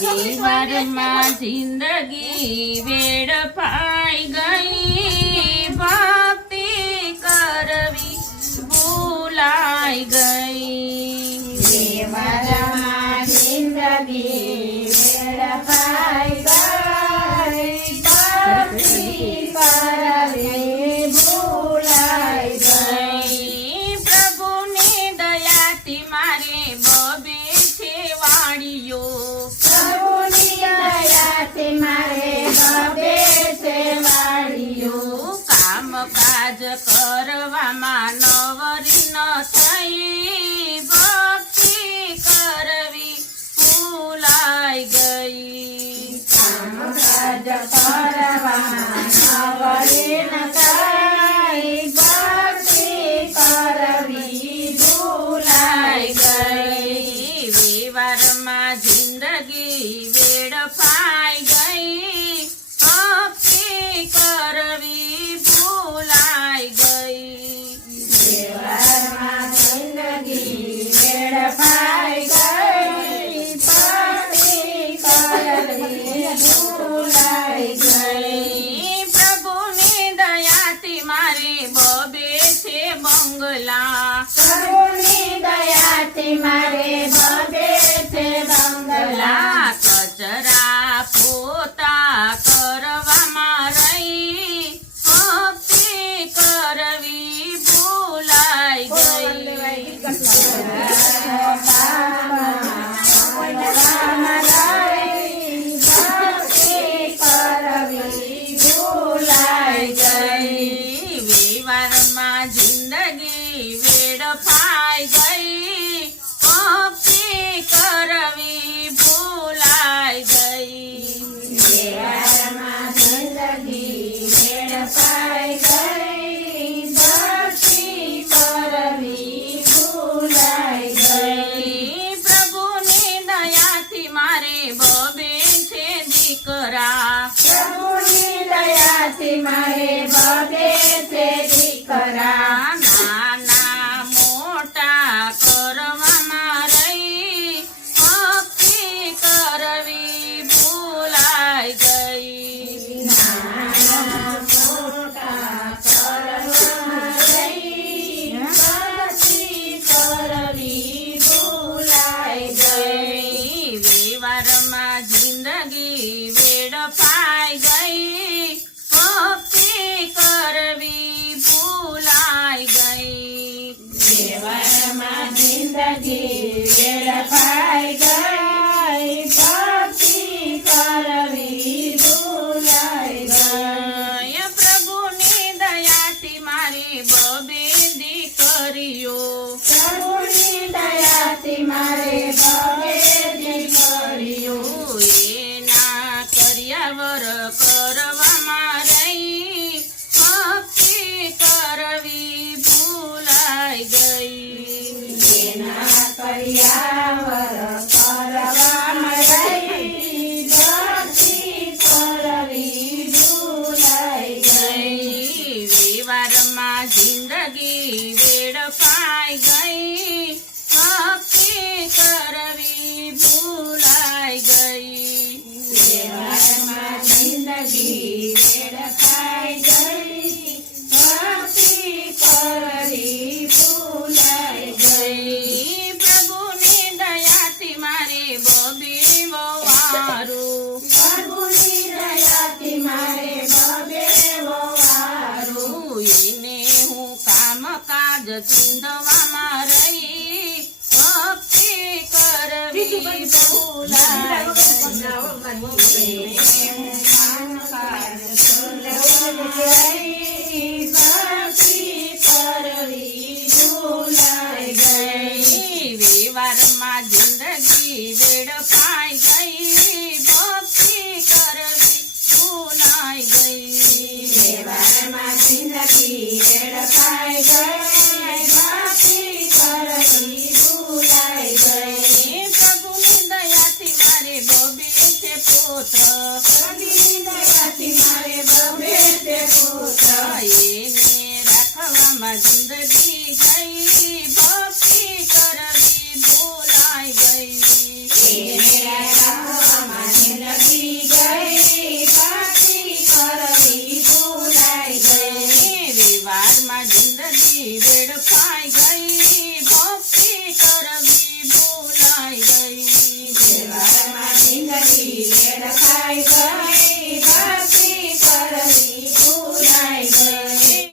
વ્યવહારમાં જિંદગી વેડફાઈ ગઈ, ભક્તિ કરવી ભૂલાઈ ગઈ. વ્યવહારમાં જિંદગી વેડફાઈ ગઈ, ભક્તિ કરવી ભૂલાઈ ગઈ. પ્રભુની દયાથી મારે બબે છે વાડીઓ, મારે બબે છે વાડીઓ. કામકાજ કરવામાં નવરી ન થઈ, ભક્તિ કરવી ભૂલાઈ ગઈ. કામકાજ કરવામાં નવરી ન થઈ, ભક્તિ કરવી ભૂલાઈ ગઈ. વ્યવહારમાં જિંદગી વેડફાઈ ગઈ, ભક્તિ કરવી ભૂલાઈ ગઈ. વ્યવહારમાં જિંદગી વેડફાઈ ગઈ, ભક્તિ કરવી ભૂલાઈ ગઈ. પ્રભુની દયાથી મારે બબે છે બંગલા, પ્રભુની દયાથી મારે બબે છે બંગલા. કચરા પોતા કરવામાં રહી, ભક્તિ કરવી ભૂલાઈ ગઈ. વ્યવહારમાં જિંદગી વેડફાઈ ગઈ, ભક્તિ કરવી ભૂલાઈ ગઈ. વ્યવહારમાં જિંદગી વેડફાઈ ગઈ, ભક્તિ કરવી ભૂલાઈ ગઈ. પ્રભુની દયાથી મારે બબે છે દીકરા, પ્રભુની દયાથી મારે બબે છે દીકરા. નાના મોટા કરવામાં રહી, ભક્તિ કરવી ભૂલાઈ ગઈ. નાના મોટા કરવામાં રહી, ભક્તિ કરવી ભૂલાઈ ગઈ. વ્યવહારમાં જિંદગી વેડફાઈ ગઈ, ભક્તિ કરવી ભૂલાઈ ગઈ. વ્યવહારમાં જિંદગી વેડફાઈ ગઈ, ભક્તિ કરવી ભૂલાઈ ગઈ. પ્રભુની દયાથી મારી બબે દીકરીઓ, પ્રભુની દયાથી મારે બબે દીકરીઓ. એના કર્યાવર કરવામાં રહી, ભક્તિ કરવી ભૂલાઈ ગઈ. એના કર્યાવર કરવામાં રહી, ભક્તિ કરવી ભૂલાઈ ગઈ. વ્યવહારમાં જિંદગી વેડફાઈ ગઈ, ભક્તિ કરવી ભૂલાઈ ગઈ. વ્યવહારમાં જિંદગી વેડફાઈ ગઈ, ભક્તિ કરવી ભૂલાઈ ગઈ. પ્રભુની દયાથી મારે બબે વવારું, પ્રભુની દયાથી મારે બબે વવારું. એને હું કામકાજ ચીંધવામાં રહી, ભક્તિ કરવી ભૂલાઈ ગઈ. કામકાજ રહી, ભક્તિ કરવી ભૂલાઈ ગઈ. વ્યવહારમાં જિંદગી વેડફાઈ ગઈ, ભક્તિ કરવી ભૂલાઈ ગઈ. વ્યવહારમાં જિંદગી વેડફાઈ ગઈ, ભક્તિ કરવી ભૂલાઈ ગઈ. પ્રભુની દયાથી મારે બબે છે પુત્ર,